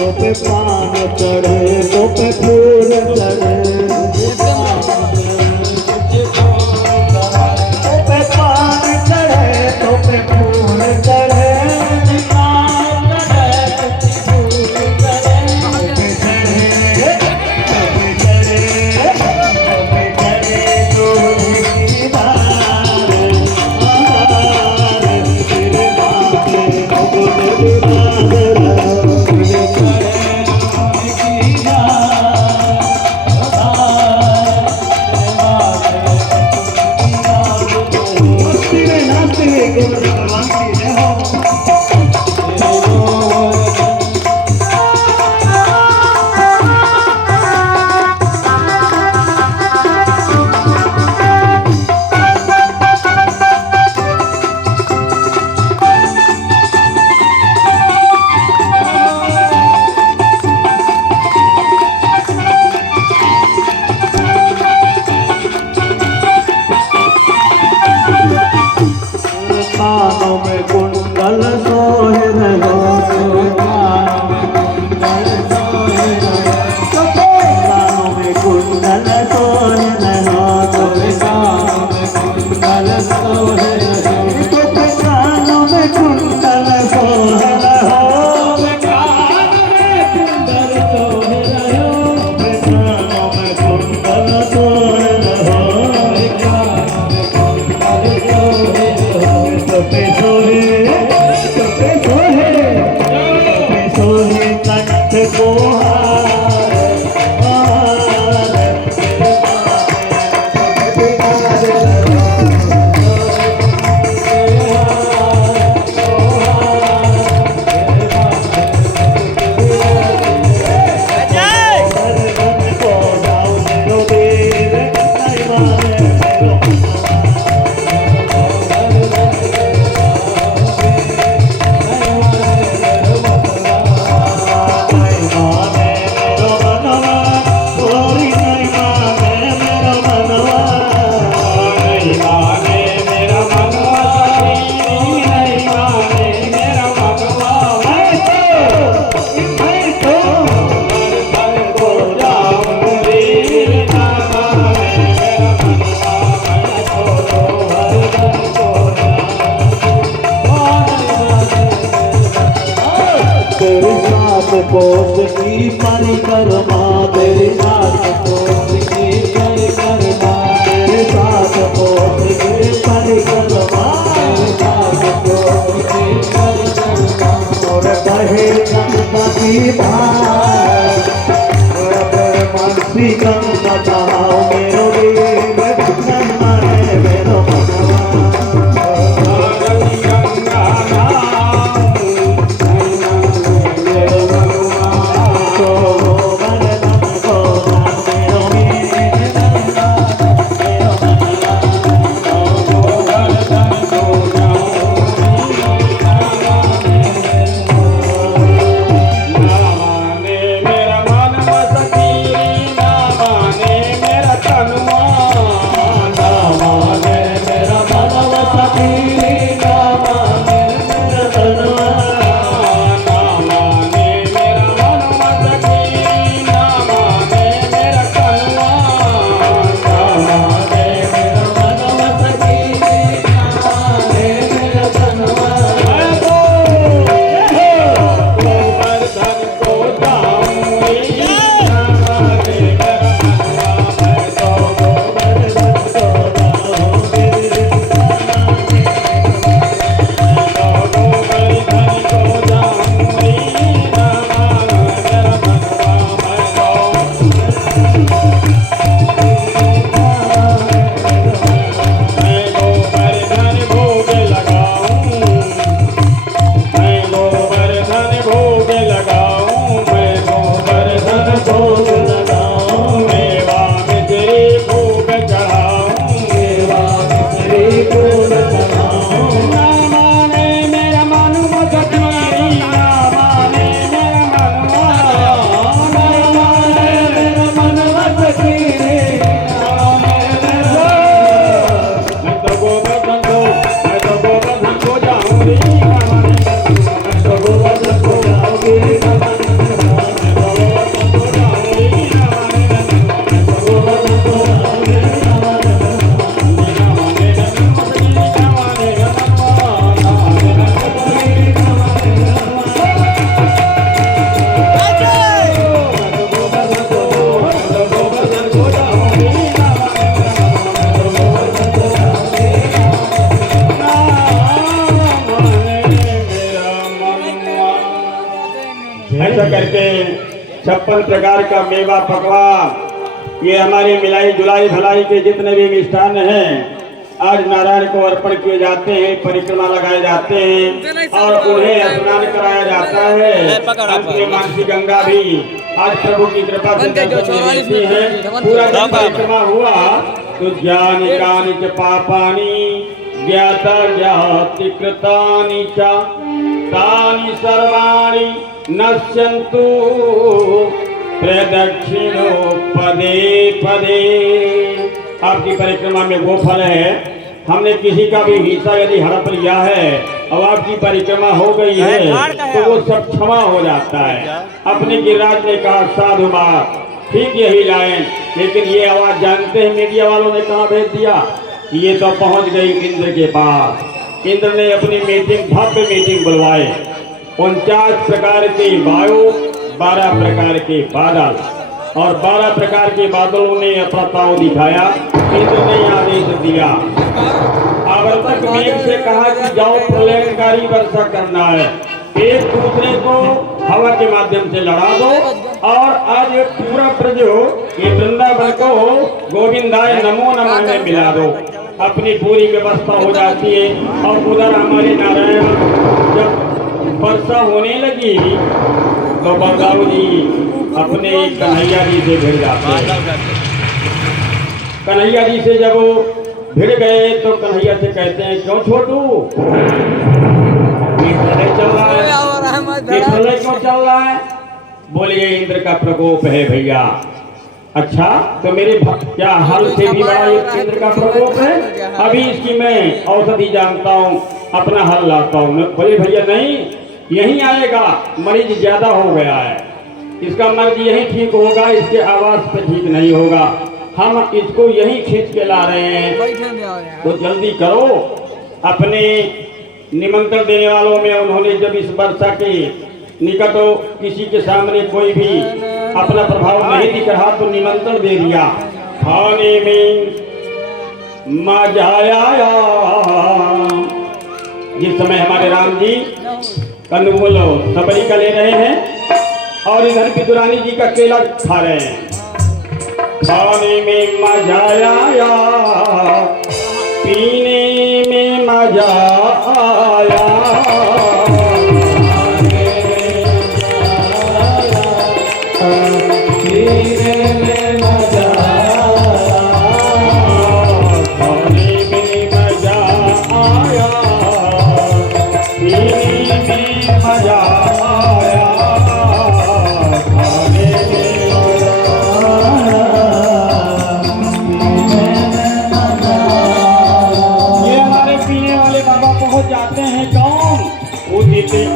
तोपे पान चढ़े तोपे फूल चढ़े, तोपे पान चढ़े तोपे फूल चढ़े, पान चढ़े फूल चढ़े, तोपे चढ़े तोपे चढ़े तोपे चढ़े तोरी दीवार महाराज तेरे माथे मुकुट दिखार लो, तेरे चरण की जान महाराज तेरे माथे मुकुट दिखार लो। मस्ती में नाचते हुए गोवर्धन भगवान की जय हो। तेरे गोवर्धन कानों में कुंडल सोहे रहो, कानों में कुंडल सोहे रहो, कानों में कुंडल सोहे रहो, कानों में कुंडल सोहे रहो, कानों में कुंडल सोहे रहो, कानों में कुंडल सोहे रहो, कानों में कुंडल सोहे रहो, कानों में कुंडल सोहे रहो। तोपे सोहे तोपे सोहे तोपे सोहे कंठ को हार हार तेरे माथे मुकुट दिखार लो, कोस की परिक्रमा तेरे साथ कोस की परिक्रमा तेरे साथ कोस की परिक्रमा तेरे साथ कोस की परिक्रमा और कहे गंगा की धार मनसी गंगा चाहो मेरो गंगा है मेरो ऐसा करके 56 प्रकार का मेवा पकवान ये हमारे मिलाई जुलाई भलाई के जितने भी मिष्ठान हैं आज नारायण को अर्पण किए जाते हैं, परिक्रमा लगाए जाते हैं और उन्हें स्नान कराया जाता है। अपने मानसी गंगा भी आज प्रभु की कृपा से दर्शन देती है। पूरा जब परिक्रमा हुआ तो ज्ञानी कानि च पापानि ज्ञाता ज्ञाति कृतानि च तानि सर्वाणि नश्यन्तु प्रदक्षिणो पदे पदे। आपकी परिक्रमा में वो फल है, हमने किसी का भी हिस्सा यदि हड़प लिया है और आपकी परिक्रमा हो गई है तो वो सब क्षमा हो जाता है। अपने गिरिराज ने कहा साधु बात ठीक यही लाइन, लेकिन ये आवाज जानते हैं मीडिया वालों ने कहाँ भेज दिया, ये तो पहुंच गई इंद्र के पास। इंद्र ने अपनी मीटिंग भव्य मीटिंग बुलवाए, 49 प्रकार के वायु 12 प्रकार के बादल और 12 प्रकार के बादलों ने अपना ताव दिखाया। इंद्र ने आदेश दिया, आवर्तक मेघ से कहा कि जाओ प्रलयकारी वर्षा करना है, एक दूसरे को हवा के माध्यम से लड़ा दो और आज ये पूरा ब्रज ये वृंदावन को गोविंदाय नमो नमः में मिला दो। अपनी पूरी व्यवस्था हो जाती है और उधर हमारे नारायण जब वर्षा होने लगी तो बलराम जी अपने कन्हैया जी से भिड़ जाते हैं। कन्हैया जी से जब वो भिड़ गए तो कन्हैया से कहते हैं क्यों छोटू चल रहा है, प्रलय क्यों चल रहा है? बोलिए इंद्र का प्रकोप है भैया। अच्छा तो मेरे क्या हल से भी बड़ा इंद्र का प्रकोप है? अभी इसकी मैं औषधि जानता हूँ, अपना हल लाता हूँ। बोले भैया नहीं, यही आएगा, मरीज ज्यादा हो गया है, इसका मर्ज यही ठीक होगा, इसके आवाज पे ठीक नहीं होगा, हम इसको यही खींच के ला रहे हैं, तो जल्दी करो। अपने निमंत्रण देने वालों में उन्होंने जब इस वर्षा के निकट हो, किसी के सामने कोई भी अपना प्रभाव नहीं दिख रहा तो निमंत्रण दे दिया। खाने में मजा आया। जिस समय हमारे राम जी कंदमूल सबरी का ले रहे हैं और इधर विदुरानी जी का केला खा रहे हैं। खाने में मजा आया, पीने में मजा आया।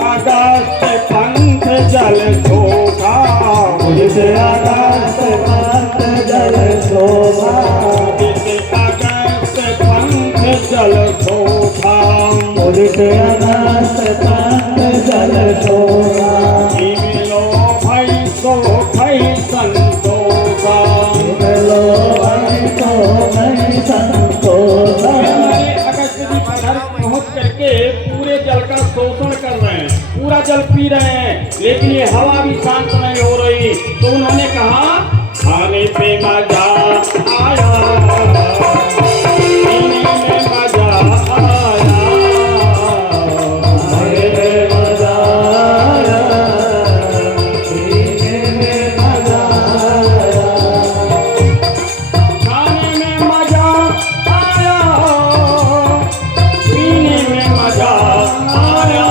आकाश पंख जल शोभा, उदित आकाश पंख जल शोभा, उदित आकाश पंख जल शोभा, उदित आकाश पंख जल शोभा। मिलो भाई सो भाई संतोषा, मिलो भाई सो भाई संतोषा। अगस्त जी घर पहुँच करके पूरे जल का शोषण कर रहे हैं, पूरा जल पी रहे हैं, लेकिन ये हवा भी शांत नहीं हो रही। तो उन्होंने कहा खाने पे मजा आया, पीने में मजा आया, खाने में मजा आया, पीने में मजा आया। खाने में मजा आया, पीने में मजा आया।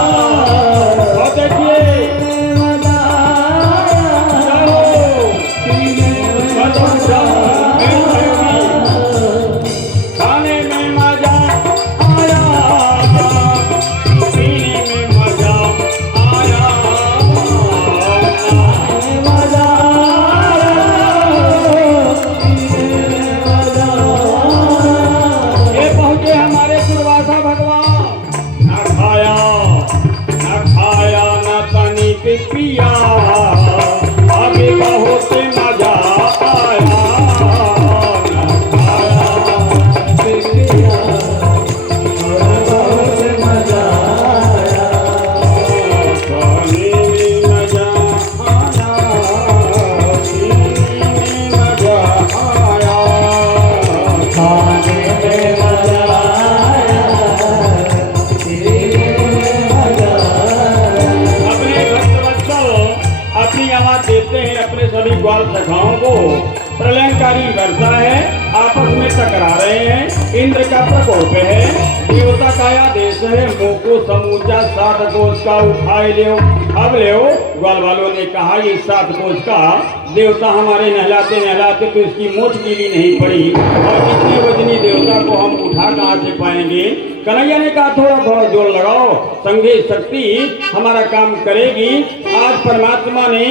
और देखिए खाने में मजा आया, पीने में मजा आया, मजा ये पहुंचे हमारे दुर्वासा भगवान। न खाया न तनिक पिया, अभी बहुत मजा आया। न खाया बहुत मजा आया। खाने में मजा आया, पीने में मजा आया, खाने में मजा आया, पीने में मजा आया। अपने भक्तवत्सल अपनी आवाज देते हैं अपने सभी ग्वाल सखाओं को। प्रलयंकारी वर्षा है, आपस में टकरा रहे हैं, इंद्र का प्रकोप है, देवता का आदेश है, मुंह को समूचा 7 कोस का उठाए ले। अब ले ग्वाल वालों ने कहा ये 7 कोस का देवता हमारे नहलाते नहलाते तो इसकी मोच गीली नहीं पड़ी, और इतने वजनी देवता को हम उठा कहाँ से पाएंगे। कन्हैया ने कहा थोड़ा थोड़ा जोर लगाओ, संघे शक्ति हमारा काम करेगी। आज परमात्मा ने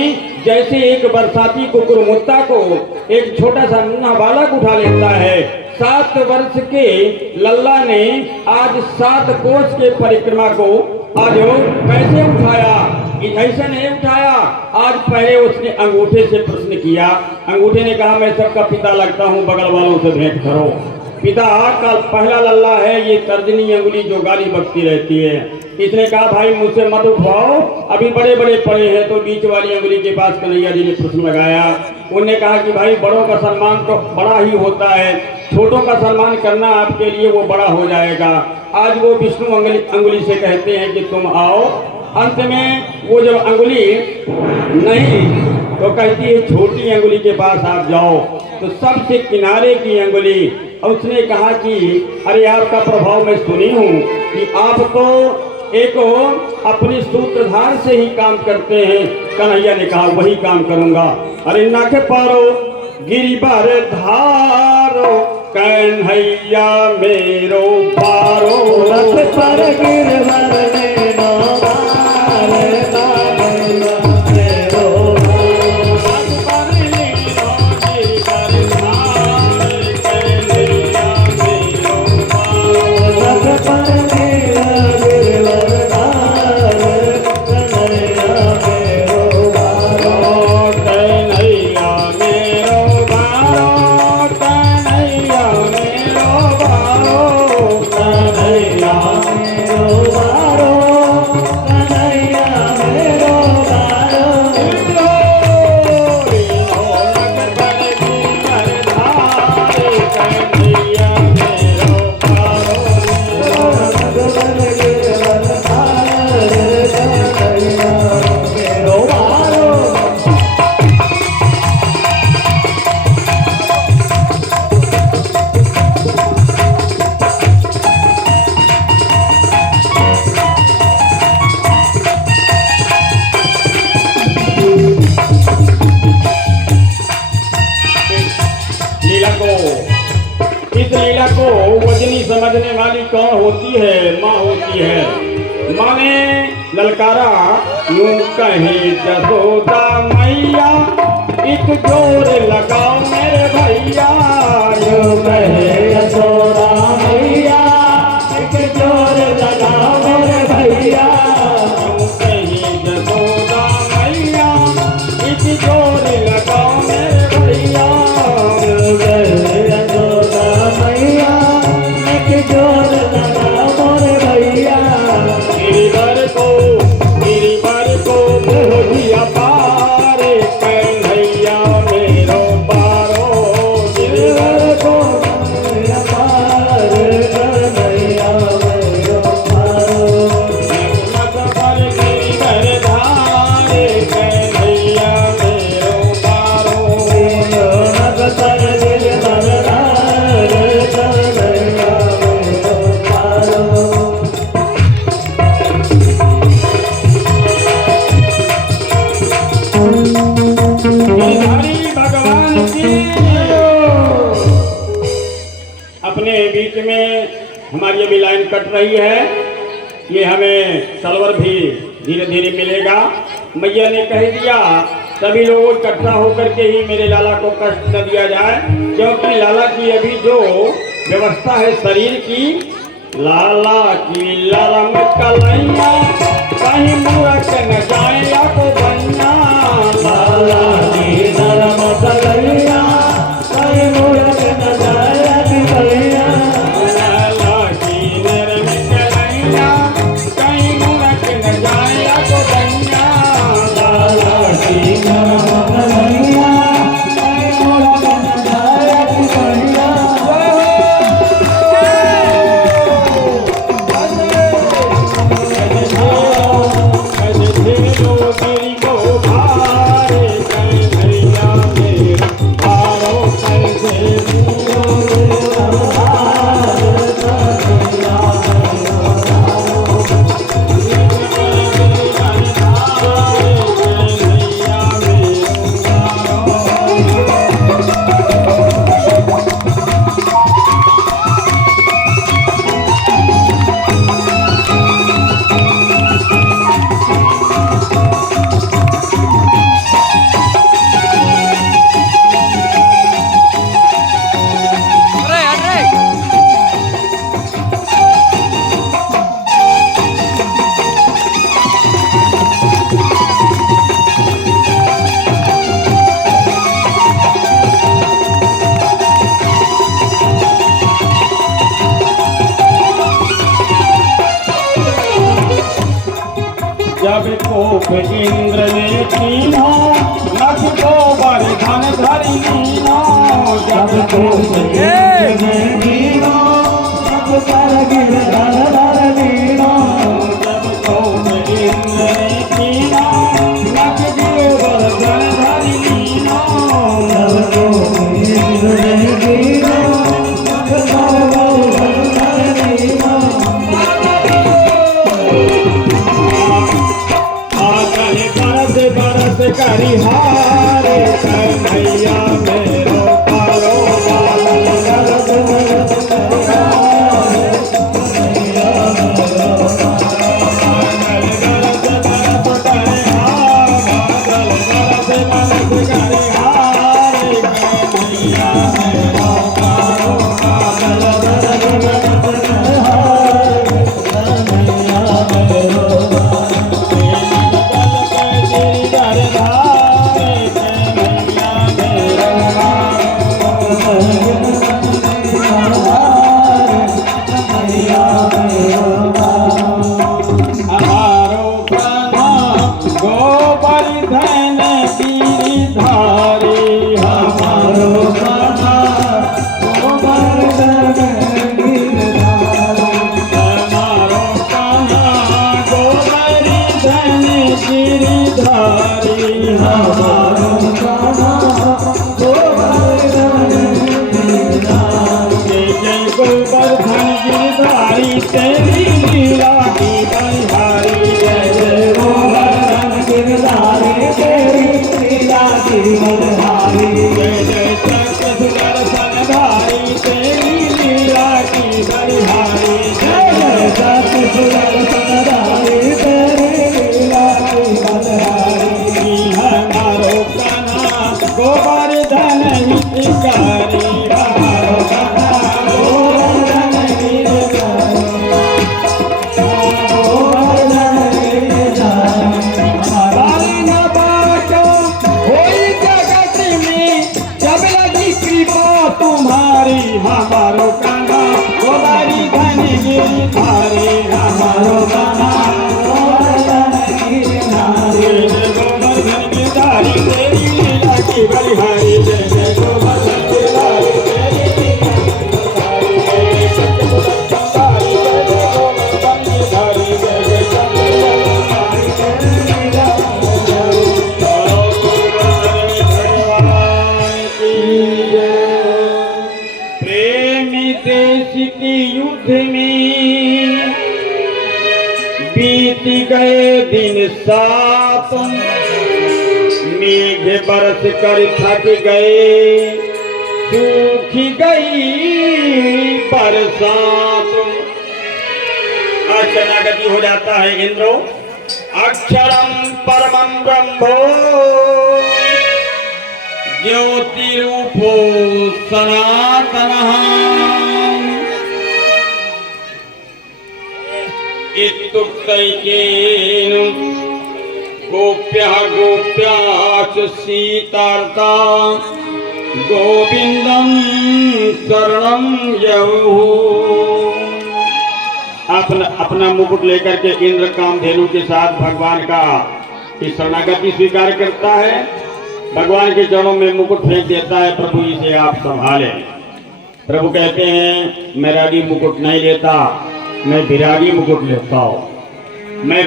जैसे एक बरसाती कुकुरमुत्ता को एक छोटा सा मुन्ना बालक उठा लेता है, 7 वर्ष के लल्ला ने आज 7 कोस के परिक्रमा को आज कैसे उठाया। ऐसे नहीं उठाया, आज पहले उसने अंगूठे से प्रश्न किया। अंगूठे ने कहा मैं सबका पिता लगता हूँ, बगल वालों से भेंट करो। पिता का पहला लल्ला है ये तर्जनी अंगुली जो गाली बकती रहती है। इसने कहा भाई मुझसे मत उठवाओ, अभी बड़े बड़े पड़े हैं। तो बीच वाली अंगुली के पास कन्हैया जी ने प्रश्न लगाया। उन्होंने कहा कि भाई बड़ों का सम्मान तो बड़ा ही होता है, छोटों का सम्मान करना आपके लिए वो बड़ा हो जाएगा। आज वो विष्णु अंगुली से कहते हैं कि तुम आओ। अंत में वो जब अंगुली नहीं तो कहती है छोटी अंगुली के पास आप जाओ। तो सबसे किनारे की अंगुली, उसने कहा कि अरे आपका प्रभाव मैं सुनी हूँ कि आप तो एक अपनी सूत्रधार से ही काम करते हैं। कन्हैया ने कहा वही काम करूंगा। अरे नख पारो गिरिवर धारो, कन्हैया मेरो पारो। रथ पर गिरवर मेरो भार, कन्हैया मेरो भार। रथ पर गिरवर धार, कन्हैया मेरो पारो। रथ पर गिरवर धार, कन्हैया मेरो बारो कन्हैया मेरो बारो इस लीला को वजनी समझने वाली कौन होती है? माँ होती है। माँ ने ललकारा यूं कहे जसोदा मैया, एक जोर लगाओ मेरे भैया। यूं कहे यशोदा मैया, एक जोर लगाओ मेरे भैया। यूं कहे जसोदा मैया, एक जोर लगाओ मेरे भैया। यूं कहे यशोदा मैया, एक जोर लगाओ मेरे भैया। गिरिवर को मोहिया पारे कन्हैया मेरो पारो। गिरिवर को मोहिया पारे कन्हैया मेरो पारो। मत पर गिरिवर धारे कन्हैया मेरो पारो। नग पर गिरिवर धारे कन्हैया मेरो पारो। गिरधारी भगवान की अपने बीच में हमारी अभी लाइन कट रही है। ये हमें सलवर भी धीरे धीरे मिलेगा। मैया ने कह दिया सभी लोग इकट्ठा होकर के ही मेरे लाला को कष्ट न दिया जाए, क्योंकि लाला की अभी जो व्यवस्था है शरीर की, लाला की लरम कलैया कहीं मूरख न जाए या को बन्ना। लाला की नरम कलैया, कहीं मूरख न जाए कि भैया। लाला की नरम कलैया कहीं मूरख न जाए या को बन्ना। लाला की नरम कलैया, कहीं मूरख न जाए कि भैया। जब कोप इंद्र ने कीनो नख को बरधन धरि लीनो। जब कोप इंद्र ने कीनो, नख पर गिरधर धर लीनो। जब कोप इंद्र ने कीनो नख को बरधन धरि लीनो। जब कोप इंद्र ने कीनो, नख पर गिरधर धर लीनो। बरस करी हारे कन्हैया मेरो पारो। बादल बरस बरस करी हारे कन्हैया मेरो पारो। बादल बरस बरस करे हारे। बादल बरस करे हारे कन्हैया मेरो पारो। बादल बरस बरस करे हारे कन्हैया मेरो पारो। गिरिधर धारे बीत गए दिन 7 मेघ बरस कर थक गए सूख गई बरसात। शरणागति हो जाता है इंद्रो। अक्षरम परमं ब्रह्मो ज्योतिरूपो सनातनः इत्युक्तैकेन गोप्यः गोप्याश्च सीतार्ता गोविंदं शरणं ययुः। अपना मुकुट लेकर के इंद्र कामधेनु के साथ भगवान का इस शरणागति स्वीकार करता है, भगवान के चरणों में मुकुट फेंक देता है, प्रभु इसे आप संभालें। प्रभु कहते हैं मैं रागी मुकुट नहीं लेता, मैं विरागी मुकुट लेता हूँ। मैं